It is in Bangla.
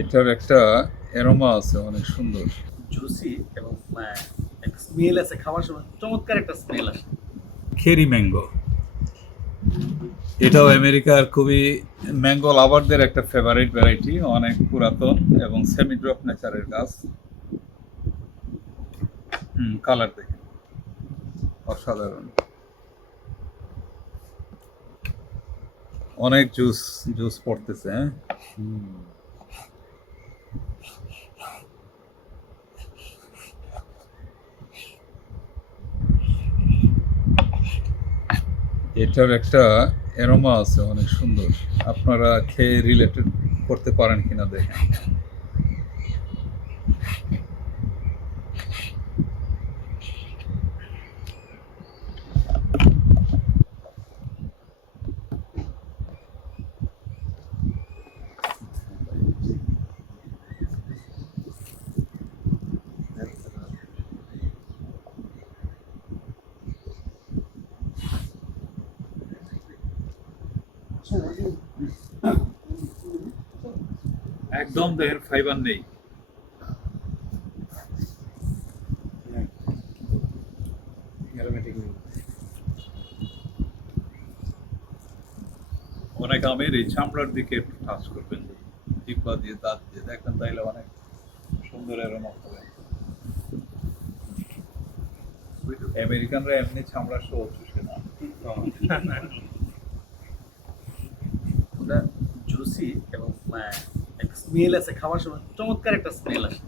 এটার একটা অ্যারোমা আছে অনেক সুন্দর। জুসি এবং একটা স্মেল আছে, খাওয়ার সময় চমৎকার একটা স্মেল আসে। খেরি ম্যাঙ্গো। এটাও আমেরিকার খুবই ম্যাঙ্গো লাভারদের একটা ফেভারিট ভ্যারাইটি, অনেক পুরাতন এবং সেমি ড্রপ নেচারের গাছ। কালার দেখে অসাধারণ, অনেক জুস জুস পড়তেছে। হ্যাঁ, এটার একটা অ্যারোমা আছে অনেক সুন্দর। আপনারা খেয়ে রিলেটেড করতে পারেন কিনা দেখেন। একদম দেহের ফাইবার নেই। অনেক আমের এই চামড়ার দিকে একটু টাচ করবেন, জিহ্বা দিয়ে দাঁত দিয়ে দেখেন, তাইলে অনেক সুন্দর অ্যারোমা হবে। আমেরিকানরা এমনি চামড়া সহ চুষে না। জুসি এবং একটা স্মেল আছে, খাওয়ার সময় চমৎকার একটা স্মেল আসে।